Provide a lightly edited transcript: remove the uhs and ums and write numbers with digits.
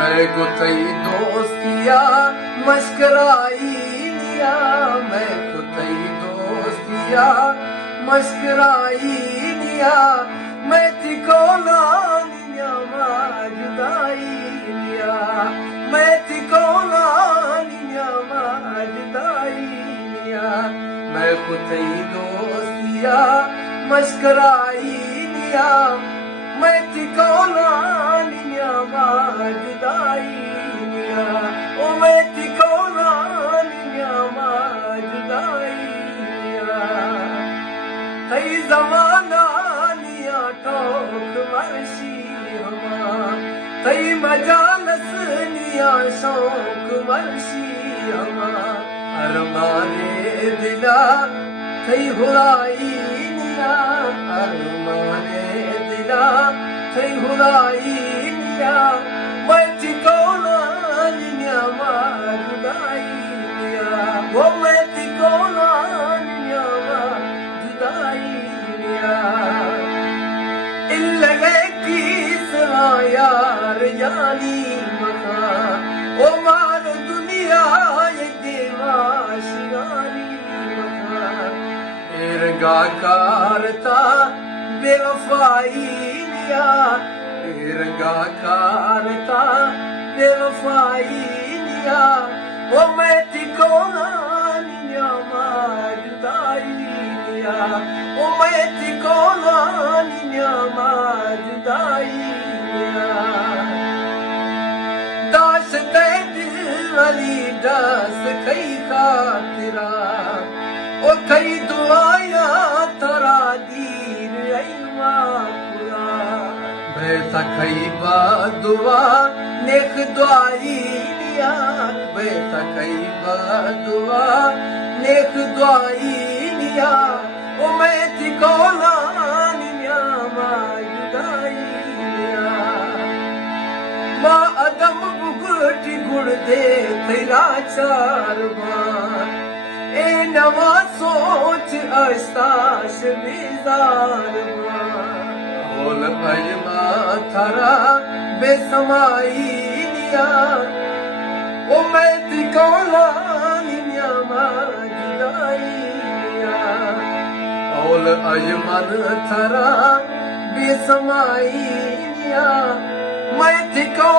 मैं को तई दोस्तिया मस्कराई लिया, मैं को तई दोस्तिया मस्कराई लिया, मैं तिको लानिया जुदाई लिया, मैं तिको लानिया जुदाई लिया, मैं को तई दोस्तिया मस्कराई लिया, मैं तिको लानिया जुदाई लिया, ओ मैं तिको लानिया जुदाई लिया, तई ज़माना लिया ठोक वर्षी हमा, तई मजालस लिया शौक वर्षी हमा, अरमाने दिला तई हुराई लिया, अरमाने दिला तई हुराई लिया, मैं तिको लानिया जुदाई लिया, वो मैं तिको लानिया जुदाई लिया, इल्लगे की सना यार यानी मका, ओ मार दुनिया ये देवाशियानी मका, रंगा कारता बेवफाई लिया, रंगा कारता बेवफाई लिया, ओ मैं तिको लानिया जुदाई लिया, ओ मैं तिको लानिया जुदाई लिया, दास ते दिल वाली दास कई खातिरा, ओ कई दुआया तरा दीर ऐमा खुदा, बेता कई बा दुआ नेक दुआई लिया, बेता कई बा दुआ नेक दुआई लिया, ओ मैं तिको लानिया जुदाई लिया, माँ अदम बुगटी गुड़ दे तेरा चार बार, ए नवा सोच अस्ताश बेजार बोल अजमा थारा बेसमाई लिया, ओ मैं तिको लानिया जुदाई लिया, ओल अजमन थारा बेसमाई लिया, मैं तिको